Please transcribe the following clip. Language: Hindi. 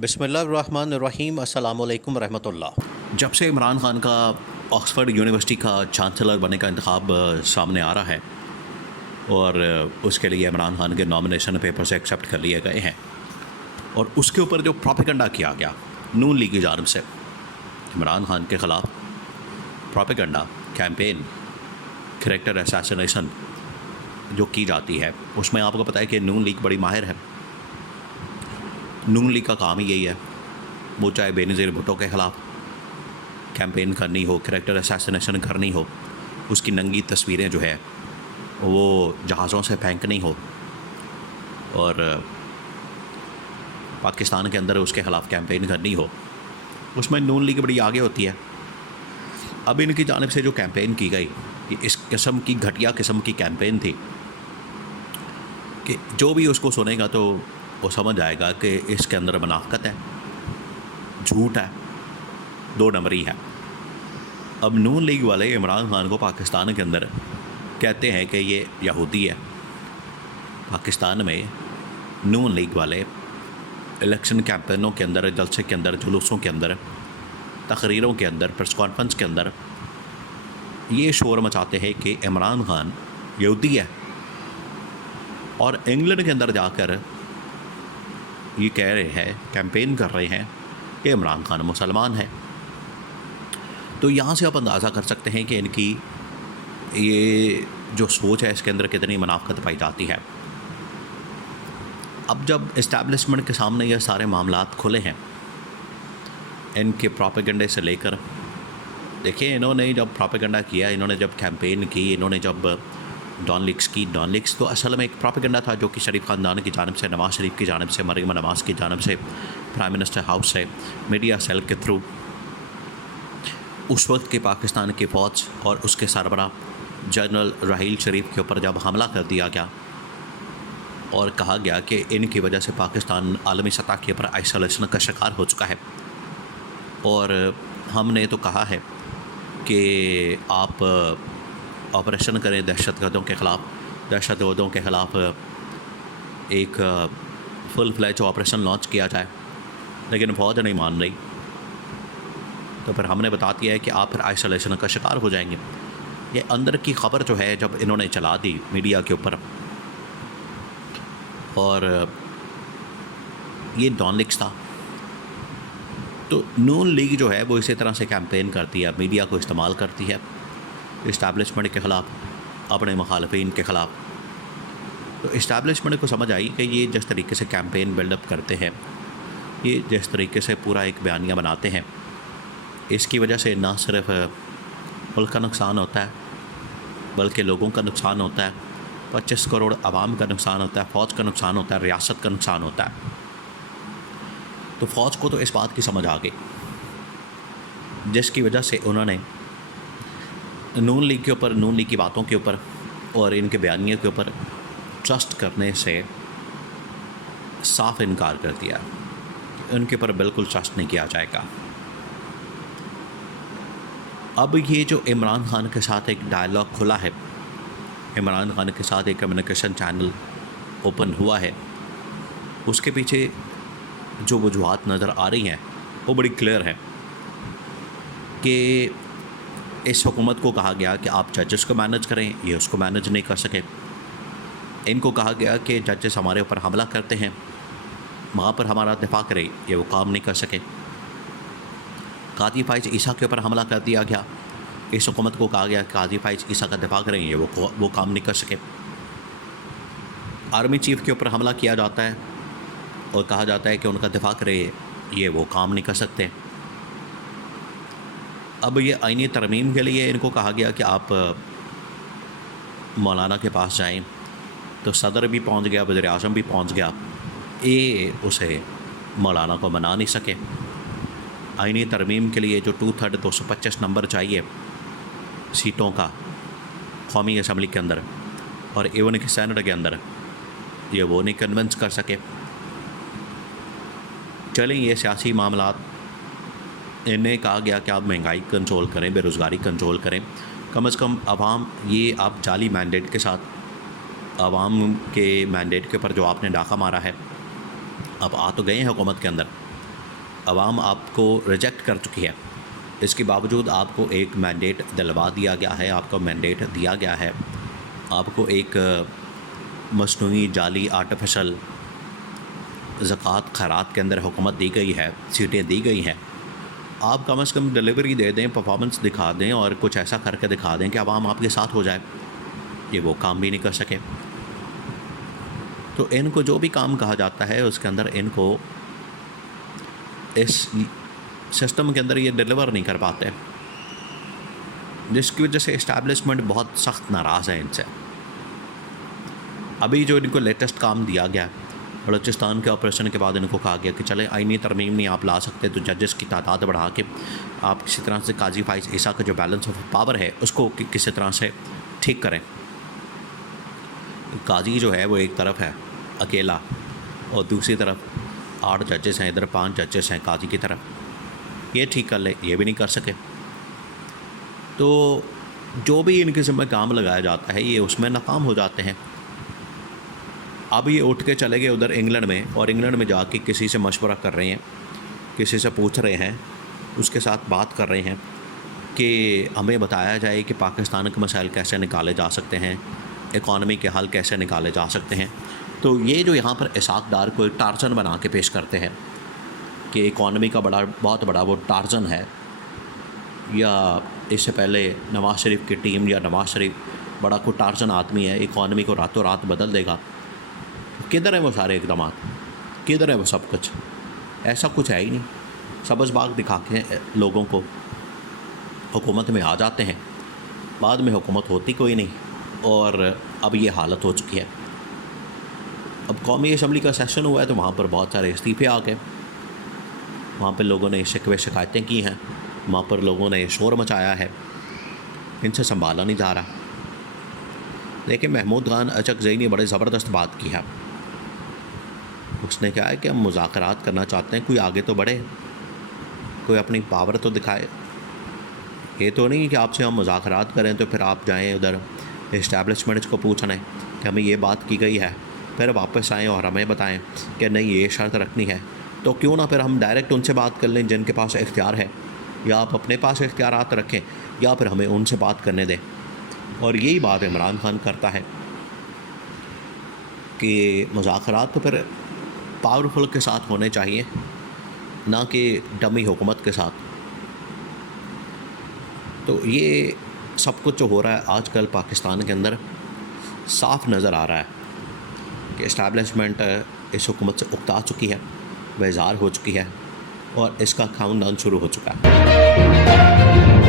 बिस्मिल्लाहिर्रहमानिर्रहीम अस्सलामु अलैकुम रहमतुल्लाह। जब से इमरान खान का ऑक्सफ़ोर्ड यूनिवर्सिटी का चांसलर बनने का इंतखाब सामने आ रहा है और उसके लिए इमरान खान के नॉमिनेशन पेपर्स एक्सेप्ट कर लिए गए हैं और उसके ऊपर जो प्रोपेगेंडा किया गया नून लीग की जानिब से इमरान खान के ख़िलाफ़ प्रोपेगेंडा कैंपेन कैरेक्टर असैसिनेशन जो की जाती है, उसमें आपको पता है कि नून लीग बड़ी माहिर है। नून लीग का काम ही यही है, वो चाहे बेनज़ीर भुट्टो के ख़िलाफ़ कैंपेन करनी हो, कैरेक्टर असैसिनेशन करनी हो, उसकी नंगी तस्वीरें जो है वो जहाज़ों से फेंकनी हो और पाकिस्तान के अंदर उसके ख़िलाफ़ कैंपेन करनी हो, उसमें नून लीग बड़ी आगे होती है। अब इनकी जानिब से जो कैंपेन की गई, इस किस्म की घटिया किस्म की कैंपेन थी कि जो भी उसको सुनेगा तो वो समझ आएगा कि इसके अंदर मुनाफ़िक़त है, झूठ है, दो नंबरी है। अब नून लीग वाले इमरान खान को पाकिस्तान के अंदर कहते हैं कि ये यहूदी है। पाकिस्तान में नून लीग वाले इलेक्शन कैंपेनों के अंदर, जलसे के अंदर, जुलूसों के अंदर, तकरीरों के अंदर, प्रेस कॉन्फ्रेंस के अंदर ये शोर मचाते हैं कि इमरान खान यहूदी है और इंग्लैंड के अंदर जाकर ये कह रहे हैं, कैंपेन कर रहे हैं कि इमरान खान मुसलमान है। तो यहाँ से आप अंदाज़ा कर सकते हैं कि इनकी ये जो सोच है इसके अंदर कितनी मुनाफ़िक़त पाई जाती है। अब जब इस्टेब्लिशमेंट के सामने ये सारे मामलात खुले हैं, इनके प्रोपेगेंडे से लेकर, देखिए इन्होंने जब प्रोपेगेंडा किया, इन्होंने जब कैंपेन की, इन्होंने जब डॉन लीग्स तो असल में एक प्रोपेगेंडा था जो कि शरीफ ख़ानदान की जानिब से, नवाज़ शरीफ की जानिब से, मरीम नवाज़ की जानिब से, प्राइम मिनिस्टर हाउस से, मीडिया सेल के थ्रू उस वक्त के पाकिस्तान की फ़ौज और उसके सरबरा जनरल राहील शरीफ के ऊपर जब हमला कर दिया गया और कहा गया कि इनकी वजह से पाकिस्तान आलमी सतह के ऊपर आइसोलेशन का शिकार हो चुका है। और हमने तो कहा है कि आप ऑपरेशन करें दहशतगर्दों के ख़िलाफ़ एक फुल फ्लैज ऑपरेशन लॉन्च किया जाए, लेकिन फ़ौज नहीं मान रही। तो फिर हमने बता दिया है कि आप फिर आइसोलेशन का शिकार हो जाएंगे। ये अंदर की ख़बर जो है जब इन्होंने चला दी मीडिया के ऊपर, और ये डॉन लीग्स था, तो नून लीग जो है वो इसी तरह से कैंपेन करती है, मीडिया को इस्तेमाल करती है इस्टेब्लिशमेंट के ख़िलाफ़, अपने मुखालफिन के ख़िलाफ़। तो इस्टेब्लिशमेंट को समझ आई कि ये जिस तरीके से कैंपेन बिल्डअप करते हैं, ये जिस तरीके से पूरा एक बयानिया बनाते हैं, इसकी वजह से ना सिर्फ मुल्क का नुकसान होता है बल्कि लोगों का नुकसान होता है, 25 करोड़ आवाम का नुकसान होता है, फ़ौज का नुकसान होता है, रियासत का नुकसान होता है। तो फ़ौज को तो इस बात की समझ आ गई, जिसकी वजह से उन्होंने नून लीग के ऊपर, नून लीग की बातों के ऊपर और इनके बयानियों के ऊपर ट्रस्ट करने से साफ इनकार कर दिया। उनके ऊपर बिल्कुल ट्रस्ट नहीं किया जाएगा। अब ये जो इमरान खान के साथ एक डायलॉग खुला है, इमरान खान के साथ एक कम्युनिकेशन चैनल ओपन हुआ है, उसके पीछे जो वजूहात नज़र आ रही हैं वो बड़ी क्लियर है कि इस हुकूमत को कहा गया कि आप जजेस को मैनेज करें, ये उसको मैनेज नहीं कर सके। इनको कहा गया कि जजेस हमारे ऊपर हमला करते हैं, वहाँ पर हमारा दिफा करें, ये वो काम नहीं कर सके। काजी फ़ाइज़ ईसा के ऊपर हमला कर दिया गया, इस हुकूमत को कहा गया कि काजी फ़ाइज़ ईसा का दिफा करें, ये वो काम नहीं कर सके। आर्मी चीफ़ के ऊपर हमला किया जाता है और कहा जाता है कि उनका दिफा करे, ये वो काम नहीं कर सकते। अब ये आईनी तरमीम के लिए इनको कहा गया कि आप मौलाना के पास जाएं, तो सदर भी पहुंच गया, वज़ीर आज़म भी पहुंच गया, ये उसे मौलाना को मना नहीं सके। आईनी तरमीम के लिए जो 2/3 नंबर चाहिए सीटों का कौमी असम्बली के अंदर और एवन के सेनेट के अंदर, ये वो नहीं कन्विंस कर सके। चलें, ये सियासी मामलात, इन्हें कहा गया कि आप महंगाई कंट्रोल करें, बेरोज़गारी कंट्रोल करें, कम से कम आवाम, ये आप जाली मैंडेट के साथ आवाम के मैंडेट के ऊपर जो आपने डाका मारा है, अब आ तो गए हैं हुकूमत के अंदर, आवाम आपको रिजेक्ट कर चुकी है, इसके बावजूद आपको एक मैंडेट दिलवा दिया गया है, आपको मैंडेट दिया गया है, आपको एक मसनूई जाली आर्टिफिशल ज़कात खैरात के अंदर हुकूमत दी गई है, सीटें दी गई हैं। आप कम से कम डिलीवरी दे दें, परफॉर्मेंस दिखा दें और कुछ ऐसा करके दिखा दें कि आवाम आपके साथ हो जाए। ये वो काम भी नहीं कर सके। तो इनको जो भी काम कहा जाता है उसके अंदर इनको इस सिस्टम के अंदर ये डिलीवर नहीं कर पाते, जिसकी वजह से इस्टेब्लिशमेंट बहुत सख्त नाराज़ है इनसे। अभी जो इनको लेटेस्ट काम दिया गया, बलूचिस्तान के ऑपरेशन के बाद इनको कहा गया कि चले आईनी तरमीम नहीं आप ला सकते तो जजेस की तादाद बढ़ा के आप किसी तरह से काजी फाइज ईसा का जो बैलेंस ऑफ पावर है उसको किसी तरह से ठीक करें। काजी जो है वो एक तरफ है अकेला और दूसरी तरफ 8 जजेस हैं, इधर 5 जजेस हैं काजी की तरफ, ये ठीक कर ले, ये भी नहीं कर सके। तो जो भी इनके ज़िम्मे काम लगाया जाता है ये उसमें नाकाम हो जाते हैं। अब ये उठ के चले गए उधर इंग्लैंड में, और इंग्लैंड में जाके किसी से मशवरा कर रहे हैं, किसी से पूछ रहे हैं, उसके साथ बात कर रहे हैं कि हमें बताया जाए कि पाकिस्तान के मसाइल कैसे निकाले जा सकते हैं, इकॉनमी के हल कैसे निकाले जा सकते हैं। तो ये जो यहाँ पर इसाक डार को एक टार्जन बना के पेश करते हैं कि इकॉनमी का बहुत बड़ा वो टार्जन है, या इससे पहले नवाज़ शरीफ की टीम या नवाज़ शरीफ बड़ा कोई टार्जन आदमी है, इकॉनमी को रातों रात बदल देगा। किधर है वो सारे इकदाम, किधर है वो सब कुछ? ऐसा कुछ है ही नहीं। सब्ज़ बाग दिखा के लोगों को हुकूमत में आ जाते हैं, बाद में हुकूमत होती कोई नहीं, और अब ये हालत हो चुकी है। अब कौमी असम्बली का सेशन हुआ है तो वहाँ पर बहुत सारे इस्तीफ़े आ गए, वहाँ पर लोगों ने शिकवे शिकायतें की हैं, वहाँ पर लोगों ने शोर मचाया है, इनसे संभाला नहीं जा रहा। देखिए महमूद खान अचकज़ई ने बड़े ज़बरदस्त बात की है। उसने कहा है कि हम मुज़ाकरात करना चाहते हैं, कोई आगे तो बढ़े, कोई अपनी पावर तो दिखाए। ये तो नहीं कि आपसे हम मुज़ाकरात करें तो फिर आप जाएं उधर इस्टेब्लिशमेंट को पूछने कि हमें ये बात की गई है, फिर वापस आएँ और हमें बताएं कि नहीं ये शर्त रखनी है। तो क्यों ना फिर हम डायरेक्ट उनसे बात कर लें जिनके पास इख्तियार है, या आप अपने पास इख्तियारात रखें या फिर हमें उनसे बात करने दें। और यही बात इमरान खान करता है कि मुज़ाकरात तो फिर पावरफुल के साथ होने चाहिए, ना कि डमी हुकूमत के साथ। तो ये सब कुछ जो हो रहा है आजकल पाकिस्तान के अंदर साफ नज़र आ रहा है कि इस्टेब्लिशमेंट इस हुकूमत से उकता चुकी है, बेजार हो चुकी है, और इसका काउंटडाउन शुरू हो चुका है।